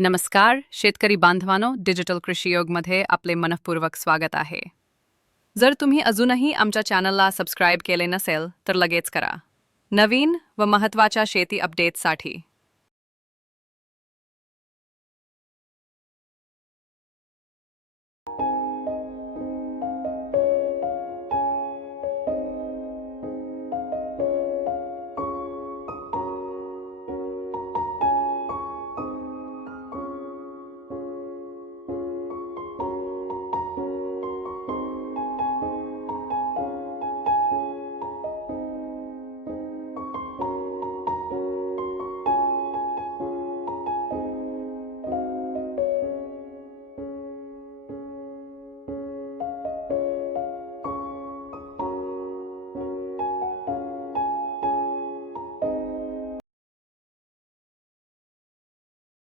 नमस्कार शेतकरी बांधवांनो, डिजिटल कृषी योगमध्ये आपले मनःपूर्वक स्वागत आहे. जर तुम्ही अजूनही आमच्या चॅनलला सबस्क्राईब केले नसेल तर लगेच करा. नवीन व महत्त्वाच्या शेती अपडेट्ससाठी